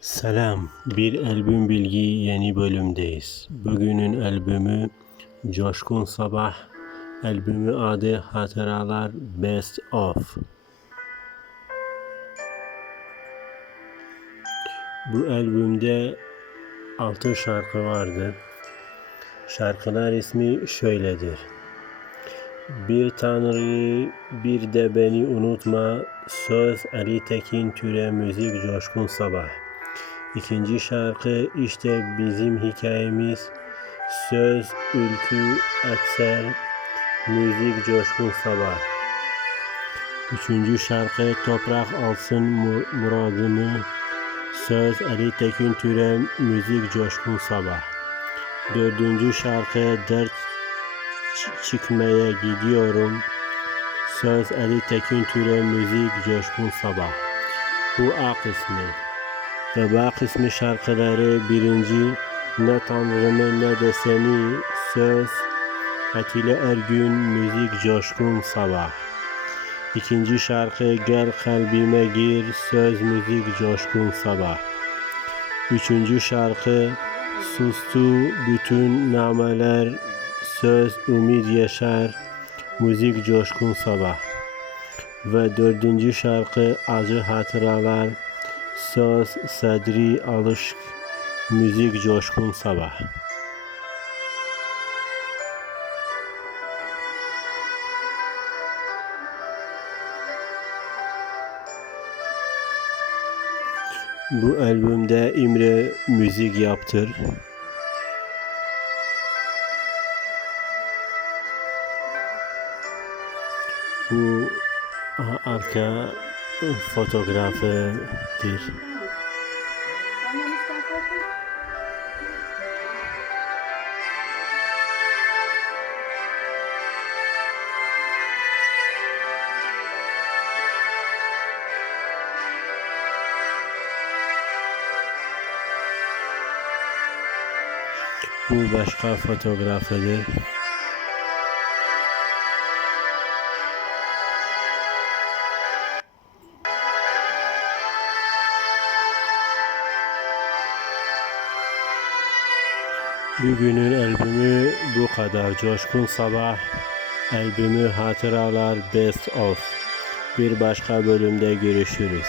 Selam, bir albüm bilgi yeni bölümdeyiz. Bugünün albümü Coşkun Sabah, albümü adı Hatıralar Best Of. Bu albümde 6 şarkı vardır. Şarkılar ismi şöyledir: Bir Tanrı'yı bir de beni unutma, söz Ali Tekin Türe, müzik Coşkun Sabah. İkinci şarkı işte bizim hikayemiz, söz Ülkü Akser, müzik Coşkun Sabah. Üçüncü şarkı Toprak Alsın Muradımı, söz Ali Tekin Türe, müzik Coşkun Sabah. Dördüncü şarkı Dert Çıkmaya Gidiyorum, söz Ali Tekin Türe, müzik Coşkun Sabah. Bu A kısmı. Ve B kısmı şarkıları: birinci Ne Tanrımı Ne de Seni, söz Atilla Ergün, müzik Coşkun Sabah. İkinci şarkı Gel Kalbime Gir, söz müzik Coşkun Sabah. Üçüncü şarkı Sustu Bütün Nameler, söz Ümit Yaşar, müzik Coşkun Sabah. Ve dördüncü şarkı Acı Hatıralar, söz Sadri Alışk, müzik Coşkun Sabah. Bu albümde İmre müzik yaptır. Bu arka fotoğrafıdır. Bu başka fotoğrafıdır. Bugünün albümü bu kadar. Coşkun Sabah albümü Hatıralar Best Of. Bir başka bölümde görüşürüz.